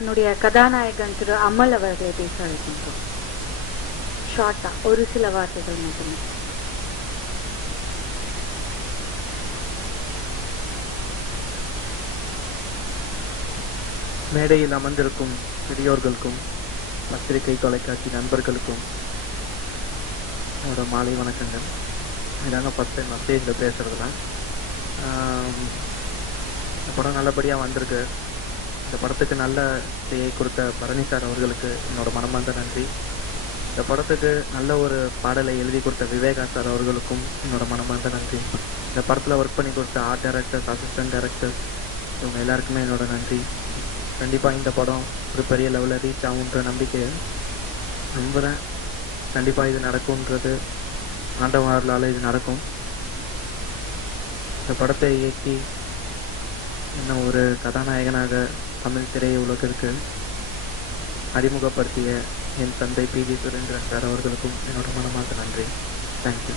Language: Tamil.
என்னுடைய கதாநாயகன் திரு அமல் அவர்களை பேச அழைக்கின்றோம். ஷார்ட்டா ஒரு சில வார்த்தைகள் மட்டுமே. மேடையில் அமர்ந்திருக்கும் பெரியோர்களுக்கும் பத்திரிகை தொலைக்காட்சி நண்பர்களுக்கும் என்னோட மாலை வணக்கங்கள். இதாங்க ஃபஸ்ட் டைம் ஸ்டேஜில் பேசுகிறதுல. இந்த படம் நல்லபடியாக வந்திருக்கு. இந்த படத்துக்கு நல்ல இசையை கொடுத்த பரணி சார் அவர்களுக்கு என்னோட மனமார்ந்த நன்றி. இந்த படத்துக்கு நல்ல ஒரு பாடலை எழுதி கொடுத்த விவேகா சார் அவர்களுக்கும் என்னோட மனமார்ந்த நன்றி. இந்த படத்தில் ஒர்க் பண்ணி கொடுத்த ஆர்ட் டைரக்டர்ஸ், அசிஸ்டன்ட் டைரக்டர்ஸ், இவங்க எல்லாருக்குமே என்னோட நன்றி. கண்டிப்பாக இந்த படம் ஒரு பெரிய லெவலில் ரீச் ஆகுன்ற நம்பிக்கையை நம்புகிறேன். கண்டிப்பாக இது நடக்கும்ன்றது ஆண்டவர்களால் இது நடக்கும். இந்த படத்தை இயக்கி இன்னும் ஒரு கதாநாயகனாக தமிழ் திரைய உலகிற்கு அறிமுகப்படுத்திய என் தந்தை பி.வி. சுரேந்திரன் சார் அவர்களுக்கும் என்னோட மனமார்ந்த நன்றி. தேங்க்யூ.